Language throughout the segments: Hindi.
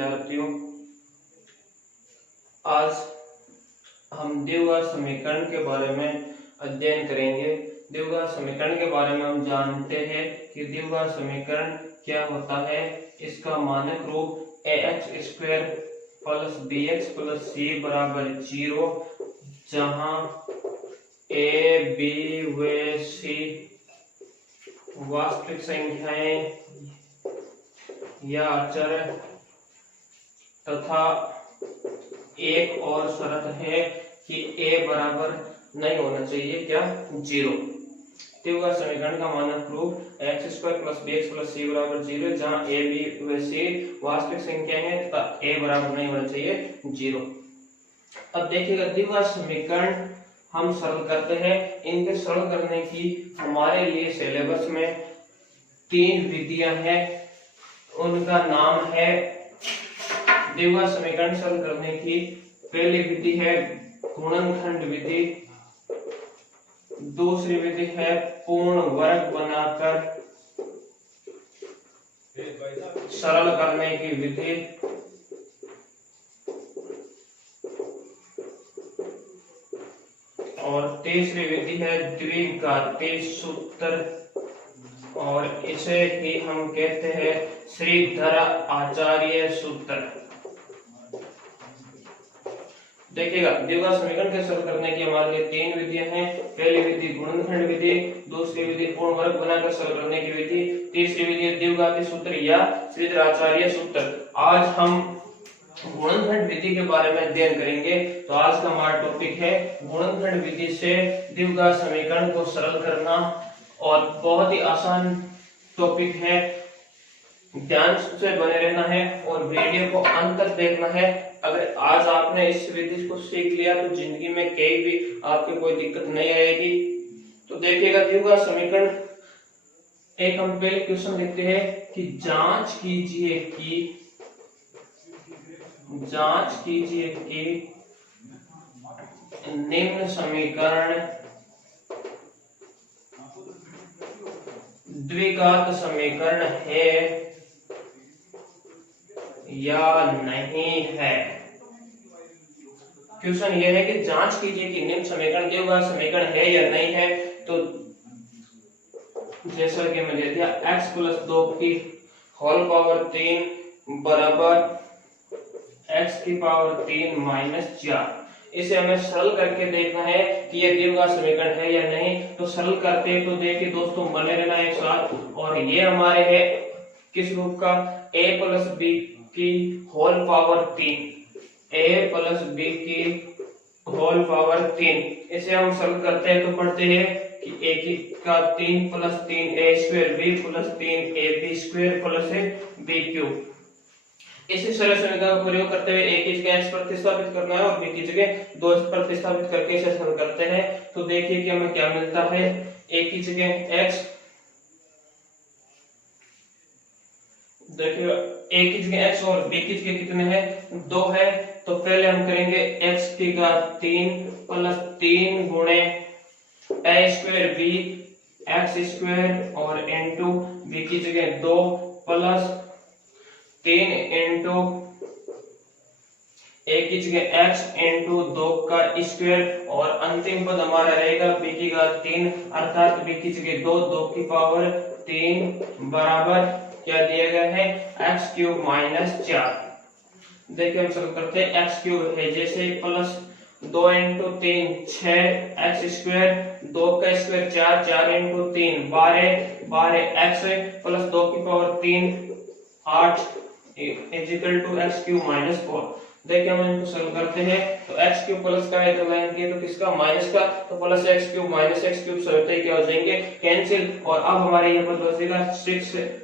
विद्यार्थियों, आज हम द्विघात समीकरण के बारे में अध्ययन करेंगे। द्विघात समीकरण के बारे में हम जानते हैं कि द्विघात समीकरण क्या होता है। इसका मानक रूप ax² plus bx plus c बराबर 0, जहां a, b व c वास्तविक संख्याएं या अचर तथा एक और शर्त है कि a बराबर नहीं होना चाहिए क्या 0। द्विघात समीकरण का मानक रूप x² plus bx plus c बराबर 0, जहां a, b व c वास्तविक संख्या है तथा a बराबर नहीं होना चाहिए 0। अब देखिएगा, द्विघात समीकरण हम सरल करते हैं। इनके सरल करने की हमारे लिए सिलेबस में 3 विधियां हैं। उनका नाम है द्विघात समीकरण सरल करने की पहली विधि है गुणनखंड विधि, दूसरी विधि है पूर्ण वर्ग बनाकर सरल करने की विधि, और तीसरी विधि है द्विघाती सूत्र, और इसे ही हम कहते हैं श्रीधर आचार्य सूत्र। देखिएगा, द्विघात समीकरण के सरल करने की हमारे लिए 3 विधियां हैं। पहली विधि गुणनखंड विधि, दूसरी विधि पूर्ण वर्ग बनाकर सरल करने की विधि, तीसरी विधि द्विघाती सूत्र या श्रीधर आचार्य सूत्र। आज हम गुणनखंड विधि के बारे में अध्ययन करेंगे। तो आज का हमारा टॉपिक है गुणनखंड विधि से द्विघात समीकरण को सरल करना, और बहुत ही आसान टॉपिक है। ध्यान से बने रहना है और वीडियो को अंत तक देखना है। अगर आज आपने इस विधि को सीख लिया तो जिंदगी में कहीं भी आपको कोई दिक्कत नहीं आएगी। तो देखिएगा, द्विघात समीकरण एक हम पहले क्वेश्चन लिखते हैं कि जांच कीजिए कि निम्न समीकरण द्विघात समीकरण है या नहीं है। क्वेश्चन यह है कि जांच कीजिए कि निम्न समीकरण द्विघात समीकरण है या नहीं है। तो जैसा कि मैं दे दिया x प्लस 2 की होल पावर 3 बराबर x की पावर 3 माइनस 4। इसे हमें सरल करके देखना है कि यह द्विघात समीकरण है या नहीं। तो सरल करते हैं तो देखिए दोस्तों, बने रहना एक साथ। और ये हमारे है किस रूप का, a प्लस b की whole power 3, a plus b की होल पावर 3। इसे हम सरल करते हैं तो पढ़ते हैं कि a की का 3 plus 3a² b plus 3ab square plus b cube. इसी सरल समीकरण का प्रयोग करते हुए a की जगह x प्रतिस्थापित करना है और b की जगह 2 प्रतिस्थापित करके इसे सरल करते हैं। तो देखिए कि हमें क्या मिलता है। a की जगह x, देखिए a की जगह x और b की जगह कितने हैं, 2 है। तो पहले हम करेंगे x की घात 3 प्लस 3 गुणे a² b x² और इनटू b की जगह 2 प्लस 3 इंटू a की जगह x इंटू 2 का स्क्वायर, और अंतिम पद हमारा रहेगा b की घात 3 अर्थात b की जगह 2 की पावर 3 बराबर क्या दिया गया है, x क्यूब माइनस 4। देखिए हम सरल करते हैं। x क्यूब है जैसे प्लस 2 इंटू 3 6 x² 2 का स्क्वायर 4 इंटू 3 12 x प्लस 2 की power 3 8 is equal to x cube minus 4। देखिए हम इनको सरल करते हैं तो एक्स क्यूब प्लस का है तो लाइन किए तो किसका, माइनस का। तो plus x cube minus x cube सरलता क्या हो जाएंगे, कैंसिल। और अब हमारे यहाँ पर बचेगा 6x²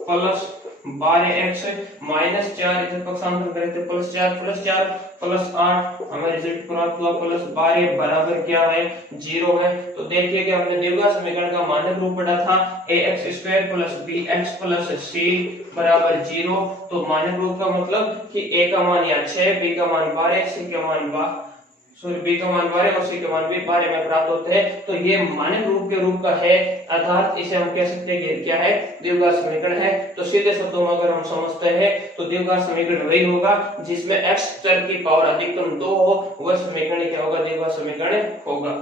प्लस 12x माइनस 4, इधर पक्षांतर करें तो प्लस 4 प्लस 8 हमें रिजल्ट प्राप्त हुआ प्लस 12 बराबर क्या है, 0 है। तो देखिए कि हमने द्विघात समीकरण का मानक रूप पढ़ा था ax² plus bx plus c बराबर 0। तो मानक रूप का मतलब कि a का मान यहाँ 6, b का मान 12, c का मान सॉरी बी का मान 12 और सी का मान भी 12 में प्राप्त होते हैं। तो ये मानक रूप के रूप का है, अर्थात इसे हम कह सकते हैं कि क्या है, द्विघात समीकरण है। तो सीधे शब्दों में अगर हम समझते हैं तो द्विघात समीकरण वही होगा जिसमें x चर की पावर अधिकतम 2 हो, वह समीकरण क्या होगा, द्विघात समीकरण होगा।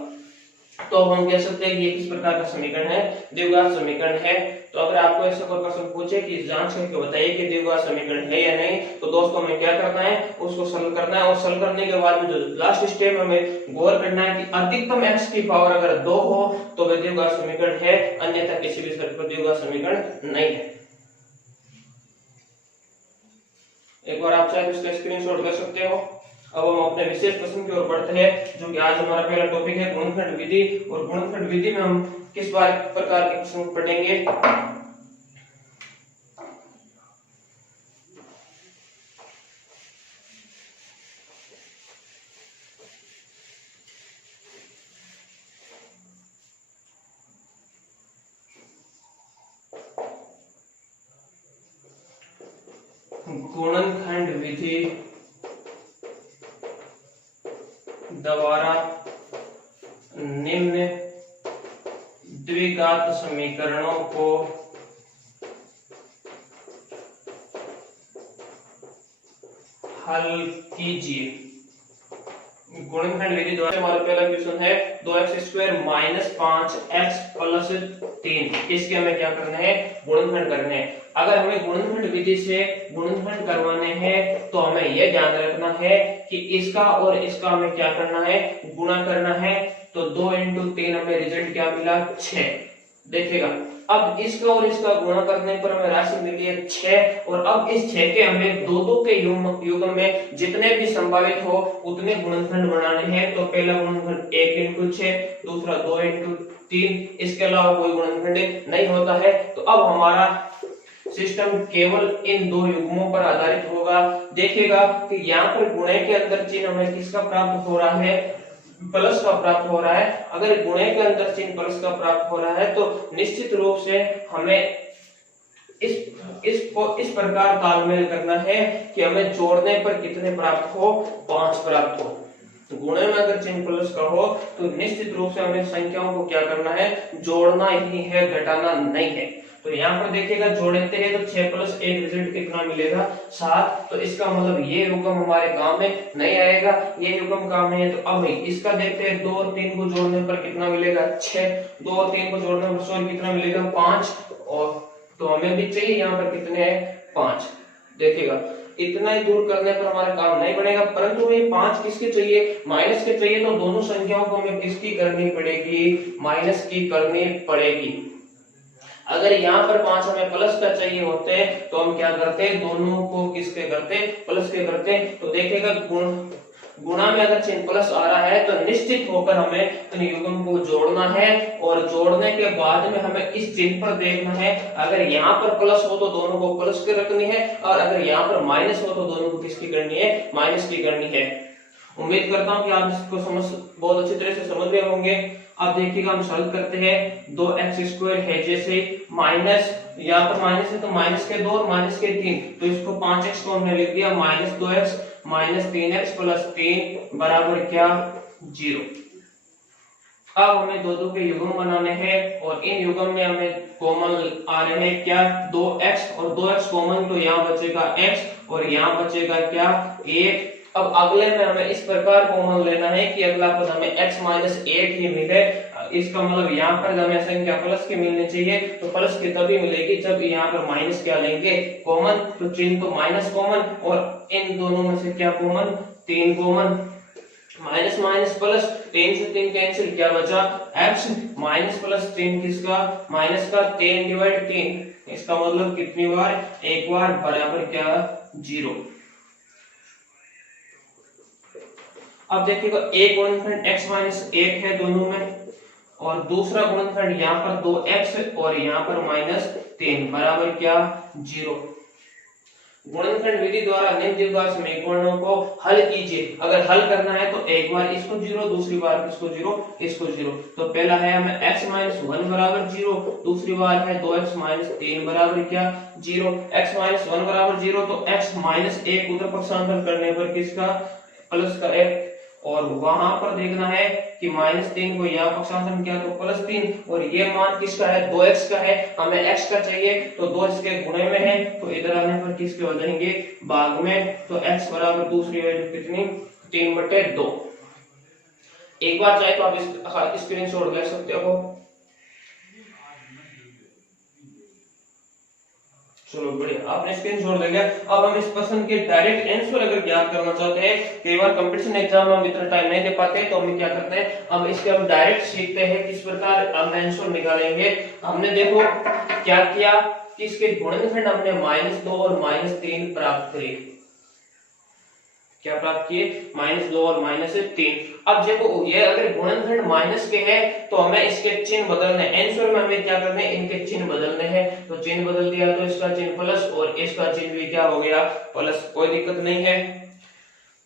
तो हम कह सकते हैं कि ये किस प्रकार का समीकरण है, द्विघात समीकरण है। तो अगर आपको ऐसा कोई प्रश्न पूछे कि जांच करके बताइए कि द्विघात समीकरण है या नहीं, तो दोस्तों हमें क्या करना है, उसको सरल करना है और सरल करने के बाद में जो लास्ट स्टेप में हमें गौर करना है कि अधिकतम x की पावर अगर 2 हो तो वह द्विघात समीकरण है, अन्यथा किसी भी शर्त पर द्विघात समीकरण नहीं है। एक बार आप चाहे तो इसका स्क्रीनशॉट कर सकते हो। अब हम अपने विशेष प्रश्न की ओर बढ़ते हैं, जो कि आज हमारा पहला टॉपिक है गुणनखंड विधि। और गुणनखंड विधि में हम किस प्रकार के प्रश्न पढ़ेंगे। गुणनखंड विधि द्वारा निम्न द्विघात समीकरणों को हल कीजिए। गुणनखंड विधि द्वारा हमारा पहला क्वेश्चन है 2x² - 5x + 3। इसके हमें क्या करना है, गुणनखंड करने हैं। अगर हमें गुणनखंड विधि से गुणनखंड करवाने हैं तो हमें यह ध्यान रखना है कि इसका और इसका हमें क्या करना है, गुणा करना है। तो 2 × 3 हमें रिजल्ट क्या मिला, 6। देखिएगा, अब इसका और इसका गुणा करने पर हमें राशि मिली है 6। और अब इस 6 के हमें दो के युग्म में जितने भी संभावित हो उतने गुणनखंड बनाने हैं। तो पहला गुणनखंड 1 × 6, दूसरा 2 × 3, इसके अलावा कोई गुणनखंड नहीं होता है। तो अब हमारा सिस्टम केवल इन दो युग्मों पर आधारित होगा। देखिएगा कि यहाँ पर गुणे के अंदर चिन्ह हमें किसका प्राप्त हो रहा है, प्लस का प्राप्त हो रहा है। अगर गुणे के अंदर चिन्ह प्लस का प्राप्त हो रहा है तो निश्चित रूप से हमें इसको इस प्रकार तालमेल करना है कि हमें जोड़ने पर कितने प्राप्त हो, 5 प्राप्त हो। गुणे में अगर चिन्ह प्लस का हो तो निश्चित रूप से हमें संख्याओं को क्या करना है, जोड़ना ही है, घटाना नहीं है। तो यहाँ पर देखिएगा जोड़ते हैं तो 6 + 1 रिजल्ट कितना मिलेगा, 7। तो इसका मतलब ये युग्म हमारे काम में नहीं आएगा, ये युग्म काम नहीं है। तो अब इसका देखते हैं 2 और 3 को जोड़ने पर कितना मिलेगा, 6। 2 और 3 को जोड़ने पर सॉरी कितना मिलेगा, 5। और तो हमें भी चाहिए यहाँ पर कितने हैं, 5। देखिएगा इतना ही दूर करने पर हमारा काम नहीं बनेगा, परंतु हमें 5 किसके चाहिए, माइनस के चाहिए। तो दोनों संख्याओं को हमें किसकी करनी पड़ेगी, माइनस की करनी पड़ेगी। अगर यहाँ पर 5 हमें प्लस का चाहिए होते हैं तो हम क्या करते हैं, दोनों को किसके करते, प्लस के करते हैं। तो देखिएगा गुणा में अगर चिन्ह प्लस आ रहा है तो निश्चित होकर हमें इन युग्म को जोड़ना है। और जोड़ने के बाद में हमें इस चिन्ह पर देखना है, अगर यहाँ पर प्लस हो तो दोनों को प्लस के रखनी है, और अगर यहाँ पर माइनस हो तो दोनों को किसकी करनी है, माइनस की करनी है। उम्मीद करता हूँ कि आप इसको बहुत अच्छी तरह से समझ गए होंगे। अब देखिएगा हम सॉल्व करते हैं। 2x² है, जैसे माइनस यहाँ पर माइनस है तो माइनस के 2 और माइनस के 3, तो इसको 5x को हमने लिख दिया -2x - 3x + 3 बराबर क्या, 0। अब हमें दो के युग्म बनाने हैं और इन युग्म में हमें कॉमन आ रहे हैं क्या, 2x और 2x कॉमन, तो यहाँ बचेगा x और यहाँ बचेगा क्या, 1। अब अगले में हमें इस प्रकार कॉमन लेना है कि अगला पद हमें x - 1 ही मिले। इसका मतलब यहाँ पर हमें संख्या प्लस की मिलनी चाहिए, तो प्लस की तभी मिलेगी जब यहाँ पर माइनस क्या लेंगे, कॉमन। तो चिन्ह तो माइनस कॉमन, और इन दोनों में से क्या common, 3 common. Minus minus plus, 3 से 3 कैंसिल, क्या बचा, x - 3 किसका, माइनस का, 3/3। इसका मतलब कितनी बार, एक बार, बराबर क्या, 0। अब देखिएगा एक गुणनखंड x - 1 है दोनों में, और दूसरा गुणनखंड यहाँ पर 2x और यहाँ पर -3 बराबर क्या, 0। गुणनखंड विधि द्वारा निम्न द्विघात समीकरणों को हल कीजिए। अगर हल करना है तो एक बार इसको 0, दूसरी बार किसको 0, इसको 0। तो पहला है हमें x - 1 बराबर 0, दूसरी बार है 2x - 3 बराबर क्या, 0। x - 1 बराबर 0, तो x - 1 उधर पक्षांतर करने पर किसका, प्लस का 1, और वहां पर देखना है कि -3 को यहाँ पक्षांतर किया तो +3, और ये मान किसका है, 2x का है, हमें x का चाहिए तो 2 इसके गुणे में है, तो इधर आने पर किसके हो जाएंगे, भाग में, तो x बराबर दूसरी वैल्यू कितनी, 3/2। एक बार चाहे तो आप इस स्क्रीनशॉट ले सकते हो। चलो बढ़िया, आपने स्क्रीनशॉट ले लिया। अब हम इस प्रश्न के डायरेक्ट आंसर अगर ज्ञात करना चाहते हैं, कई बार कंपटीशन एग्जाम में हम इतना टाइम नहीं दे पाते, तो हम क्या करते हैं, हम इसके हम डायरेक्ट सीखते हैं किस प्रकार हम आंसर निकालेंगे। हमने देखो क्या किया कि इसके गुणनखंड हमने -2 और -3 प्राप्त करे। क्या प्राप्त किए, -2 और -3। अब देखो ये अगर गुणनखंड माइनस के हैं तो हमें इसके चिन्ह बदलने, आंसर में हमें क्या करने, इनके चिन्ह बदलने हैं। तो चिन्ह बदल दिया तो इसका चिन्ह प्लस और इसका चिन्ह भी क्या हो गया, प्लस, कोई दिक्कत नहीं है।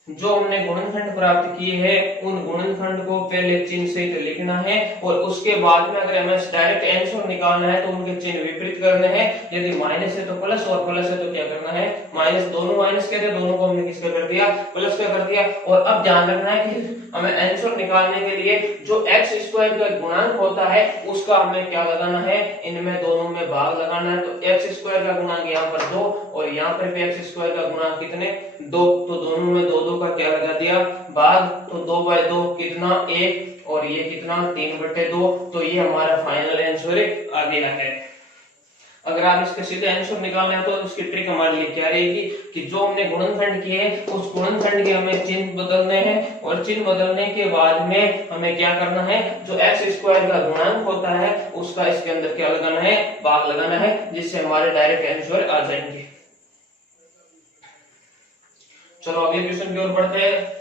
जो हमने गुणनखंड प्राप्त किए हैं उन गुणनखंड को पहले चिन्ह सहित लिखना है, और उसके बाद में अगर हमें डायरेक्ट आंसर निकालना है तो उनके चिन्ह विपरीत करने हैं। यदि माइनस है तो प्लस और प्लस है तो क्या करना है, माइनस। दोनों माइनस के थे, दोनों को हमने किसका कर दिया, प्लस का कर दिया। और अब ध्यान रखना है कि हमें आंसर निकालने के लिए जो x² का गुणांक होता है उसका हमें क्या लगाना है, इनमें दोनों में भाग लगाना है। तो x² का गुणांक यहाँ पर 2 और यहाँ पर भी x² का गुणांक कितने, 2, तो दोनों में 2 का क्या लगा दिया, भाग। तो 2/2 कितना, 1, और ये कितना, 3/2। तो ये हमारा फाइनल आंसर आ गया है। अगर आप इसके सीधे आंसर निकालना है तो उसकी ट्रिक हमारे लिए क्या रहेगी कि जो हमने गुणनखंड किए उस गुणनखंड के हमें चिन्ह बदलने हैं, और चिन्ह बदलने के बाद में हमें क्या करना है, जो x² का गुणांक होता है उसका इसके अंदर क्या लगाना है, भाग लगाना है, जिससे हमारे डायरेक्ट आंसर आ जाएंगे। चलो अगले क्वेश्चन की ओर बढ़ते हैं।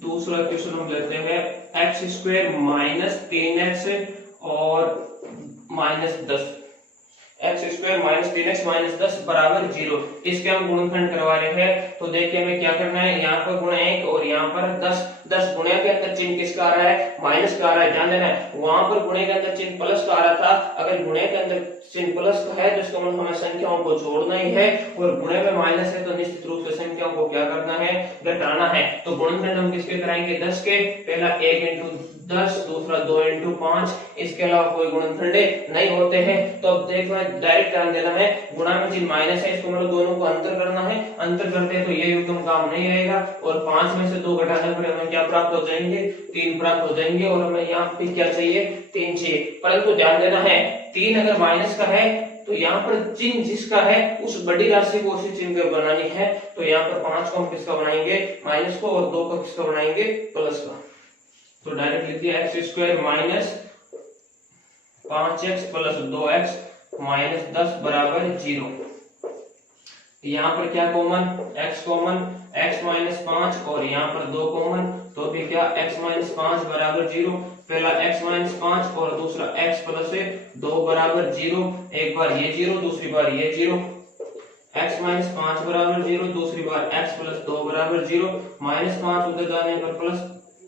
दूसरा क्वेश्चन हम लेते हैं, x² -3x और -10, x² -3x -10 0, इसके हम गुणनखंड करवा रहे हैं। तो देखिए हमें क्या करना है, यहाँ पर गुणा 1 और यहाँ पर 10 गुणे के अंदर चिन्ह किसका आ रहा है, माइनस का आ रहा है, ध्यान देना है। वहां पर गुणे के अंदर चिन्ह प्लस का आ रहा था, अगर गुणे के अंदर चिन्ह प्लस का है तो इसका मतलब हमें संख्याओं को जोड़ना ही है, और गुणे में माइनस है तो निश्चित रूप से संख्याओं को क्या करना है, घटाना है। तो गुणनखंड हम किसके कराएंगे, 10 के, पहला 1 × 10, दूसरा 2 × 5, इसके अलावा कोई गुणनखंड नहीं होते हैं। तो अब देखना, डायरेक्ट ध्यान देना है, गुणा में चिन्ह माइनस है, इसको मतलब दोनों को अंतर करना है, अंतर करते हैं तो ये युग्म काम नहीं आएगा, और 5 में से 2 घटाने पर हमें क्या प्राप्त हो जाएंगे, 3 प्राप्त हो जाएंगे, और हमें यहाँ पे क्या चाहिए, 3 चाहिए। परंतु ध्यान देना है, 3 अगर माइनस का है तो यहाँ पर चिन्ह जिसका है उस बड़ी राशि को उसी चिन्ह पे बनानी है। तो यहाँ पर 5 को हम किसका बनाएंगे, माइनस को, और 2 को किसका बनाएंगे, प्लस का। तो डायरेक्ट लिख दिया x² -5x + 2x -10 0। यहाँ पर क्या कॉमन, x कॉमन, x -5 और यहाँ पर 2 कॉमन, तो भी क्या x -5 0, पहला x -5 और दूसरा x + 2 0, एक बार ये 0 दूसरी बार ये 0, x -5 0, दूसरी बार x + 2 0, -5 उधर जाने पर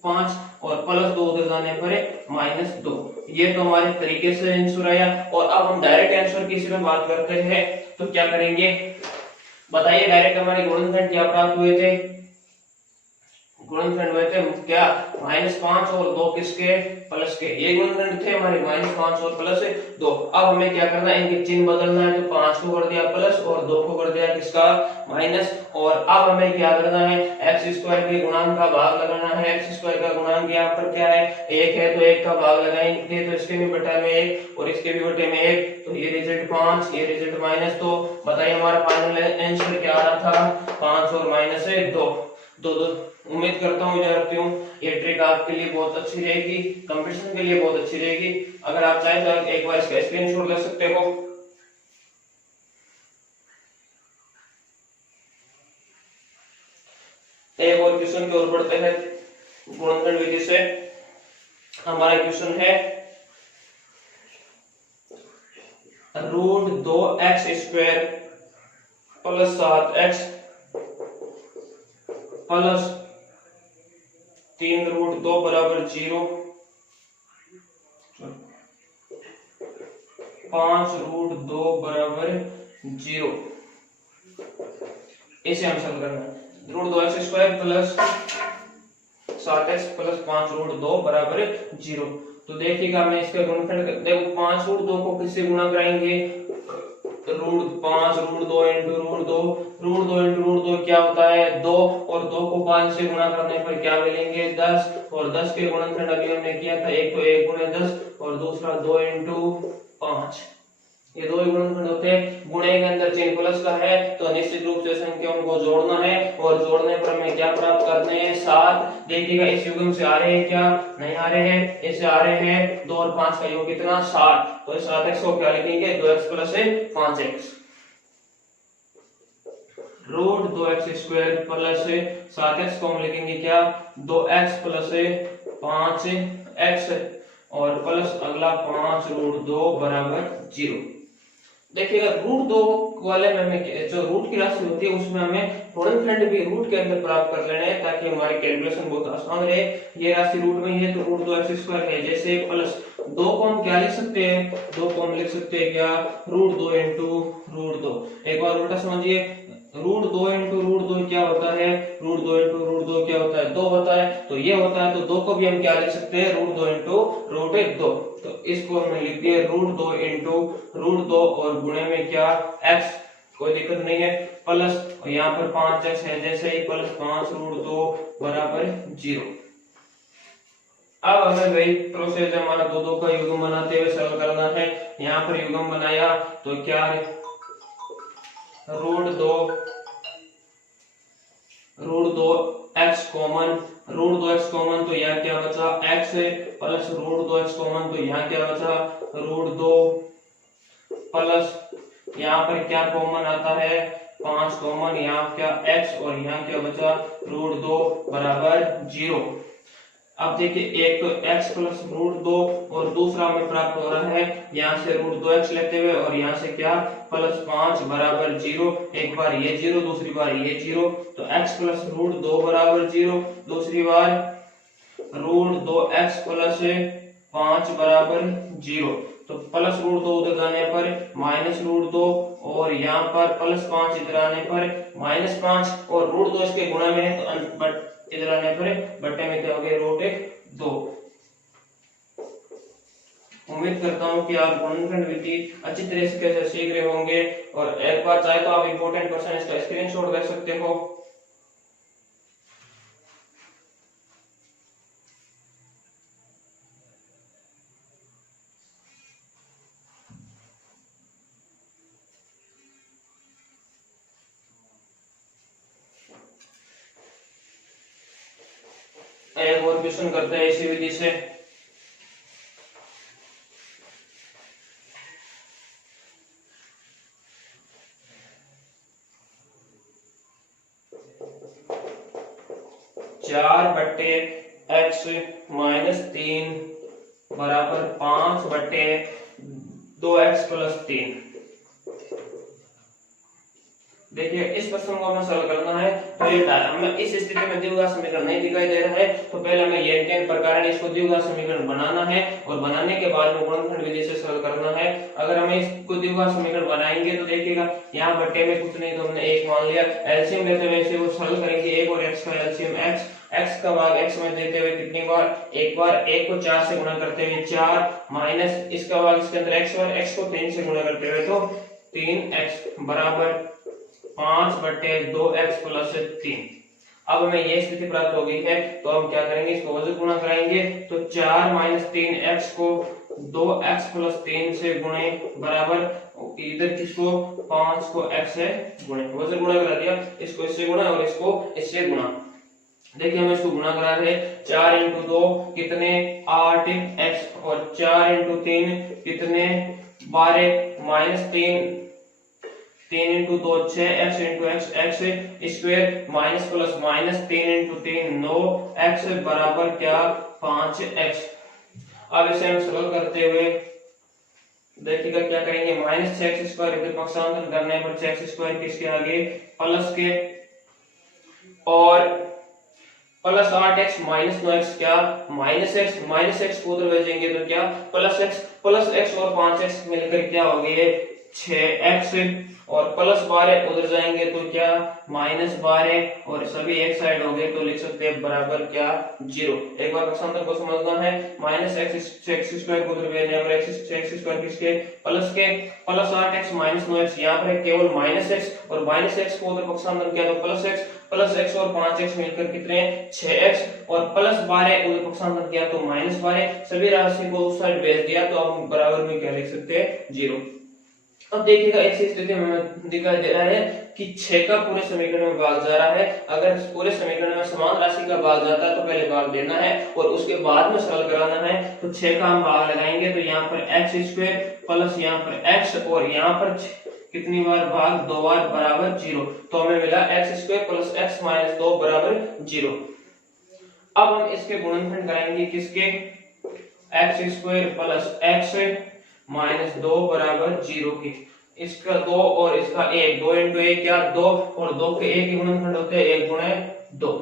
+5 और +2 उधर जाने पर -2। ये तो हमारे तरीके से आंसर आया। और अब हम डायरेक्ट आंसर की इसमें बात करते हैं, तो क्या करेंगे बताइए, डायरेक्ट हमारे गुणनखंड क्या प्राप्त हुए थे, गुणनखंड हुए थे क्या, -5 और 2 किसके, प्लस के। ये गुणनखंड थे हमारे -5 और +2। अब हमें क्या करना है, इनके चिन्ह बदलना है। तो 5 को कर दिया प्लस और 2 को कर दिया किसका, माइनस। और अब हमें क्या करना है, x² के गुणांक का भाग लगाना है। x² का गुणांक यहाँ पर क्या है, 1 है, तो 1 का भाग लगाएंगे, तो इसके भी बटे में 1 और इसके भी बटे में 1, तो ये रिजल्ट 5, ये रिजल्ट -। तो बताइए हमारा फाइनल आंसर क्या आ रहा था, 5 और -2। उम्मीद करता हूँ, जानती हूँ ये ट्रिक आपके लिए बहुत अच्छी रहेगी, कंपटीशन के लिए बहुत अच्छी रहेगी। अगर आप चाहें तो एक बार इसका स्क्रीनशॉट ले सकते हो। एक और क्वेश्चन की ओर बढ़ते हैं गुणनखंड विधि से। हमारा क्वेश्चन है √2x² + 7x + 3√2 = 0 5√2 बराबर 0। इसे हम सॉल्व करना है। √2x² प्लस 7x प्लस 5√2 बराबर 0। तो देखिएगा मैं इसका गुणनखंड, देखो 5√2 को किससे गुणा कराएंगे, √5√2 इंटू √2 क्या होता है 2, और 2 को 5 से गुणा करने पर क्या मिलेंगे 10, और 10 के गुणनखंड अभी हमने किया था, एक तो 1 गुणे 10 और दूसरा 2 इंटू 5, ये दो ही गुणनखंड होते हैं। गुणे के अंदर चिन्ह प्लस का है तो निश्चित रूप से संख्याओं को जोड़ना है, और जोड़ने पर हमें क्या प्राप्त करते हैं 7। देखिएगा इस युग्म से आ रहे हैं क्या, नहीं आ रहे हैं, इससे आ रहे हैं 2 और 5 का योग कितना 7। तो 7x को क्या लिखेंगे 2x plus 5x, √2x² plus 7x को हम लिखेंगे क्या 2x प्लस 5x, और प्लस अगला 5√2 बराबर 0। देखिएगा √2 वाले में हमें जो रूट की राशि होती है उसमें हमें गुणनखंड भी रूट के अंदर प्राप्त कर लेना है, ताकि हमारी कैलकुलेशन बहुत आसान रहे। ये राशि रूट में ही है तो √2x² है, जैसे प्लस 2 को हम क्या लिख सकते हैं, 2 को हम लिख सकते हैं क्या √2 इंटू √2। एक बार उल्टा समझिए, √2 इंटू √2 क्या होता है, √2 इंटू √2 क्या होता है 2 होता है, तो ये होता है, तो 2 को भी हम क्या लिख सकते हैं √2 इंटू √2। तो इसको हमने लिख दिया √2 इंटू √2 और गुणे में क्या x, कोई दिक्कत नहीं है, प्लस और यहाँ पर 5x है, जैसे ही प्लस 5√2 बराबर 0। अब हमें वही प्रोसेस हमारा दो का युग्म बनाते हुए सरल करना है। यहाँ पर युग्म बनाया तो क्या √2x कॉमन, √2x कॉमन तो यहाँ क्या बचा x प्लस √2x कॉमन तो यहाँ क्या बचा √2 प्लस यहाँ पर क्या कॉमन आता है 5 कॉमन, यहाँ क्या x और यहाँ क्या बचा √2 बराबर 0। अब देखिए एक तो x प्लस √2 और दूसरा हमें प्राप्त हो रहा है यहाँ से √2x लेते हुए और यहाँ से क्या प्लस 5 बराबर 0। एक बार ये 0 दूसरी बार ये 0, तो x प्लस √2 बराबर 0, दूसरी बार √2x प्लस 5 बराबर 0। तो प्लस √2 उधर जाने पर माइनस √2 और यहाँ पर प्लस 5 इधर आने पर -5 और √2 इसके गुणा में है तो बट इधर आने पर बट्टे में क्या हो गया √2। उम्मीद करता हूँ कि आप गुणनखंड विधि अच्छी तरह से कैसे सीख रहे होंगे, और एक बार चाहे तो आप इंपॉर्टेंट क्वेश्चन इसका स्क्रीनशॉट ले सकते हो। एक और क्वेश्चन करते हैं इसी विधि से। चार बट्टे x माइनस 3 बराबर 5 बट्टे 2x प्लस 3। देखिए इस प्रश्न को हमें सरल करना है, तो ये हमें इस स्थिति में द्विघात समीकरण नहीं दिखाई दे रहा है, तो पहले हमें ये के प्रकार इसको द्विघात समीकरण बनाना है, और बनाने के बाद में गुणनखंड विधि से सरल करना है। अगर हम इसको द्विघात समीकरण बनाएंगे तो देखिएगा यहाँ बट्टे में कुछ नहीं तो हमने 1 मान लिया, एलसीएम लेते हुए इसे वो सरल करेंगे 1 और x का एलसीएम x का भाग x में देते हुए कितनी बार एक बार, 1 को 4 से गुणा करते हुए 4 माइनस इसका भाग इसके अंदर x और x को 3 से गुणा करते हुए तो 3x बराबर 5 बट्टे 2x प्लस 3। अब हमें ये स्थिति प्राप्त हो गई है, तो हम क्या करेंगे इसको वजन गुणा कराएंगे, तो 4 माइनस 3x को 2x प्लस 3 से गुणे बराबर इधर किसको 5 को x से गुणे, वजन गुणा करा दिया, इसको इससे गुणा और इसको इससे गुणा। देखिए हमें इसको गुणा करा रहे 4 इंटू 2 कितने 8x और 4 इंटू 3 कितने 12 minus 3 into 2 6x into x square minus plus minus 3 into 3 9x बराबर क्या 5x। अब इसे हम सरल करते हुए देखिएगा क्या करेंगे -6x² इधर पक्षांतर करने पर 6x² किसके आगे प्लस के, और प्लस 8x माइनस 9x क्या माइनस एक्स को उधर भेजेंगे तो क्या प्लस एक्स और 5x मिलकर क्या हो गए 6x और प्लस 12 उधर जाएंगे तो क्या माइनस 12 और सभी एक साइड हो गए तो लिख सकते हैं बराबर क्या 0। एक बार पक्षांतर को समझना है माइनस एक्स स्क्वायर को उधर भेजना है एक्स स्क्वायर किसके प्लस 8x माइनस 9x यहाँ पर केवल माइनस एक्स और माइनस एक्स को उधर पक्षांतर किया तो प्लस एक्स और 5x मिलकर कितने 6x और प्लस 12 उधर पक्षांतर किया तो माइनस 12 सभी राशि को उस साइड भेज दिया तो हम बराबर में क्या लिख सकते हैं 0। अब देखिएगा ऐसी स्थिति में दिखाई दे रहा है कि 6 का पूरे समीकरण में भाग जा रहा है। अगर पूरे समीकरण में समान राशि का भाग जाता है तो पहले भाग देना है और उसके बाद में सरल कराना है। तो 6 का हम भाग लगाएंगे तो यहाँ पर एक्स स्क्वायर प्लस यहाँ पर एक्स और यहाँ पर कितनी बार भाग 2 बार बराबर 0 तो हमें मिला x square plus x minus 2 बराबर 0। अब हम इसके गुणनखंड कराएंगे किसके x square plus x minus 2 बराबर 0 की। इसका 2 और इसका 1 2 इंटू 1 क्या 2 और 2 के 1 के गुणनखंड होते हैं 1 गुणे 2।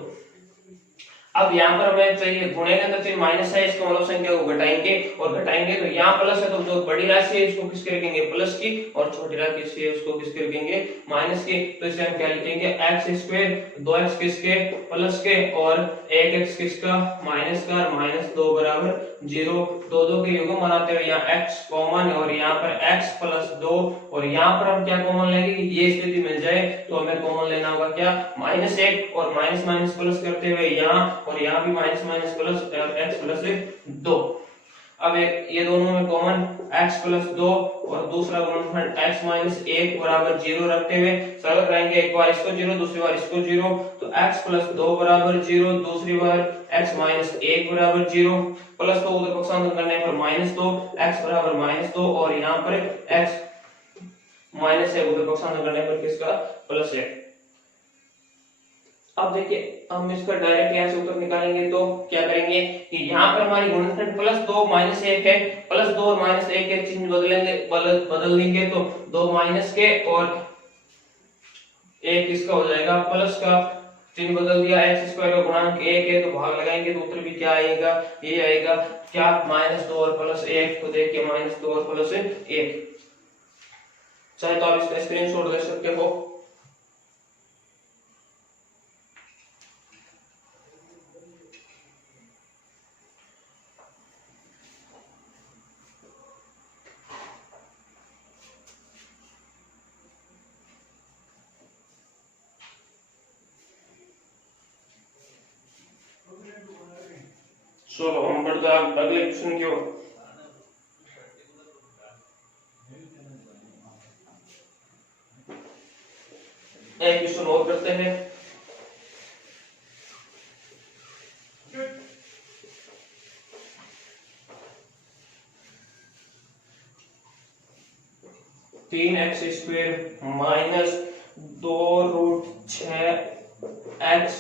अब यहाँ पर हमें चाहिए गुणे के अंदर चिन्ह माइनस है इसका मतलब संख्या को घटाएंगे और घटाएंगे तो यहाँ प्लस है तो जो बड़ी राशि है इसको किसके रखेंगे प्लस की और छोटी राशि है उसको किसके रखेंगे माइनस की। तो इसे हम क्या लिखेंगे एक्स स्क्वायर 2x किसके प्लस के और 1x किसका माइनस का माइनस 2 बराबर 0। दो के युग्म बनाते हुए यहाँ x कॉमन और यहाँ पर x प्लस 2 और यहाँ पर हम क्या कॉमन लेंगे कि ये स्थिति मिल जाए तो हमें कॉमन लेना होगा क्या माइनस 1 और माइनस माइनस प्लस करते हुए यहाँ और यहाँ भी minus minus plus x plus 2। अब ये दोनों में कॉमन x प्लस 2 और दूसरा गुणनखंड x माइनस 1 बराबर 0 रखते हुए सरल कराएंगे। एक बार इसको 0 दूसरी बार इसको 0 तो x प्लस 2 बराबर 0 दूसरी बार x माइनस 1 बराबर 0 प्लस 2 उधर पक्षांतर करने पर माइनस 2 x बराबर माइनस 2 और यहाँ पर x माइनस 1 उधर पक्षांतर करने पर किसका प्लस 1। अब देखिए हम इसका डायरेक्ट यहाँ से उत्तर निकालेंगे तो क्या करेंगे कि यहाँ पर हमारी गुणनखंड प्लस 2 माइनस 1 है प्लस 2 और माइनस 1 के चिन्ह बदलेंगे बदल देंगे तो 2 माइनस के और 1 किसका हो जाएगा प्लस का चिन्ह बदल दिया एक्स स्क्वायर का गुणांक 1 है तो भाग लगाएंगे तो उत्तर भी क्या आएगा ये आएगा क्या माइनस 2 और प्लस 1। तो देखिए माइनस 2 और प्लस 1 चाहे तो आप इसका स्क्रीनशॉट ले सकते हो। चलो हम बढ़ते हैं अगले क्वेश्चन की ओर। एक क्वेश्चन और करते हैं। तीन x square minus 2 root 6x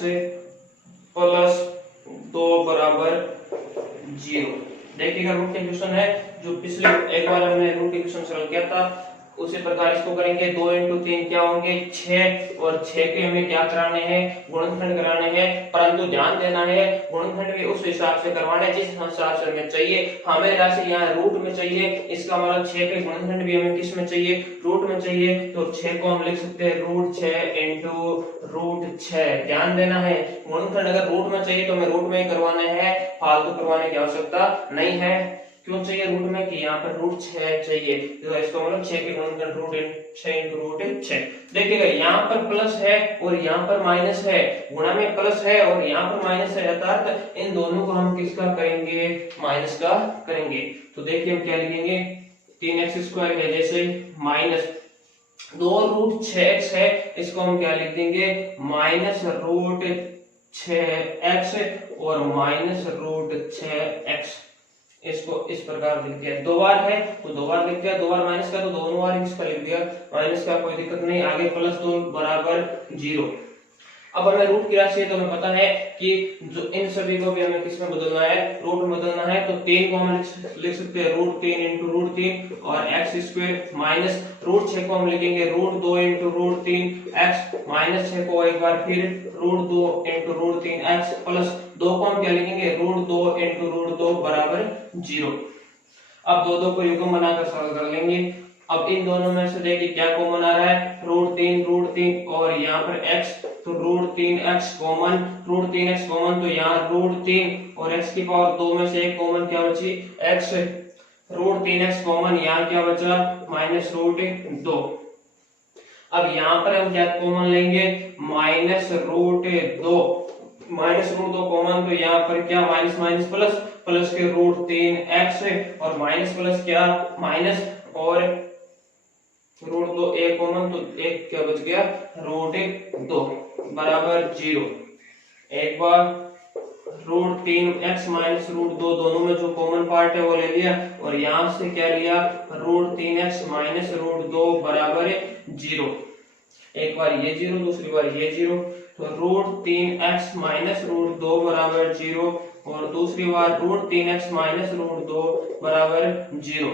plus 2 बराबर 0। देखिएगा रूट के क्वेश्चन है जो पिछले एक बार हमने रूट के क्वेश्चन सॉल्व किया था उसी प्रकार इसको करेंगे। 2 इंटू 3 क्या होंगे 6 और 6 के हमें क्या कराने हैं गुणनखंड कराने हैं। परंतु ध्यान देना है गुणनखंड भी उस हिसाब से करवाना है जिस हिसाब से हमें चाहिए। हमें राशि यहाँ रूट में चाहिए इसका मतलब 6 के गुणनखंड भी हमें किस में चाहिए रूट में चाहिए। तो 6 को हम लिख सकते हैं रूट 6 इंटू रूट 6। ध्यान देना है गुणनखंड अगर रूट में चाहिए तो हमें रूट में ही करवाने हैं फालतू करवाने की आवश्यकता नहीं है। क्यों चाहिए रूट में कि यहाँ पर रूट 6 चाहिए तो इसका मतलब 6 के गुणनखंड रूट 6 इंटू रूट 6। देखिएगा यहाँ पर प्लस है और यहाँ पर माइनस है गुणा में प्लस है और यहाँ पर माइनस है अर्थात इन दोनों को हम किसका करेंगे माइनस का करेंगे। तो देखिए हम क्या लिखेंगे 3x स्क्वायर है जैसे माइनस 2 रूट 6x है इसको हम क्या लिख देंगे माइनस रूट 6x और माइनस रूट 6x। इसको इस प्रकार लिख दिया। 2 बार है तो 2 बार लिख दिया 2 बार माइनस का तो दोनों बार इसका लिख दिया माइनस का कोई दिक्कत नहीं। आगे प्लस 2 बराबर 0। अब हमें रूट की राशि है तो हमें पता है कि जो इन सभी को भी हमें किस में बदलना है, रूट में बदलना है। तो 3 कॉमन लिख सकते हैं, √3 इंटू √3 और एक्स स्क्वायर माइनस √6 को हम लिखेंगे √2 इंटू √3 एक्स माइनस 6 को एक बार फिर √2 इंटू √3 एक्स प्लस 2 को हम क्या लिखेंगे √2 इंटू √2 बराबर 0। अब दो को युग्म बनाकर सरल कर लेंगे। अब इन दोनों में से देखिए क्या कॉमन आ रहा है, √3 और यहाँ पर x, तो √3x कॉमन, √3x कॉमन, तो यहाँ √3 और x की पावर 2 में से एक कॉमन क्या बची x, √3x कॉमन, यहाँ क्या बचा -√2। अब यहाँ पर हम क्या कॉमन लेंगे -√2, -√2 कॉमन, तो यहाँ पर क्या माइनस माइनस प्लस, प्लस के √3x और माइनस प्लस क्या माइनस और √2 एक कॉमन, तो एक क्या बच गया √2 बराबर 0। एक बार √3x माइनस √2 दोनों में जो कॉमन पार्ट है वो ले लिया और यहाँ से क्या लिया √3x माइनस √2 बराबर 0। एक बार ये 0, दूसरी बार ये 0, तो √3x माइनस √2 बराबर 0 और दूसरी बार √3x माइनस √2 बराबर 0।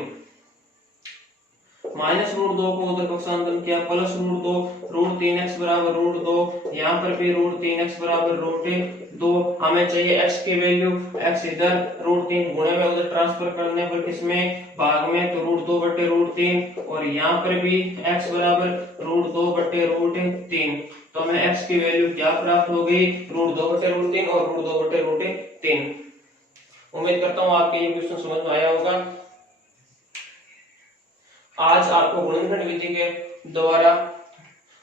-√2 को उधर पक्षांतर किया प्लस √2, √3x बराबर √2, यहाँ पर भी √3x बराबर √2। हमें चाहिए x की वैल्यू, x इधर √3 गुणे में उधर ट्रांसफर करने पर किसमें भाग में, तो √2 बटे √3 और यहाँ पर भी x बराबर √2 बटे √3। तो हमें x की वैल्यू क्या प्राप्त हो गई √2 बटे √3 और √2 बटे √3। उम्मीद करता हूँ आपके ये क्वेश्चन समझ में आया होगा। आज आपको गुणनखंड विधि के द्वारा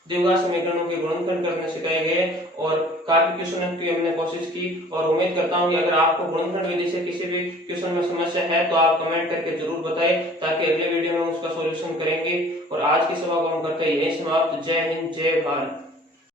द्विघात समीकरणों के गुणनखंड करने सिखाए गए और काफी क्वेश्चन की हमने कोशिश की और उम्मीद करता हूं कि अगर आपको गुणनखंड विधि से किसी भी क्वेश्चन में समस्या है तो आप कमेंट करके जरूर बताएं ताकि अगले वीडियो में उसका सॉल्यूशन करेंगे। और आज की सभा को हम करते हैं यही समाप्त। जय हिंद, जय भारत।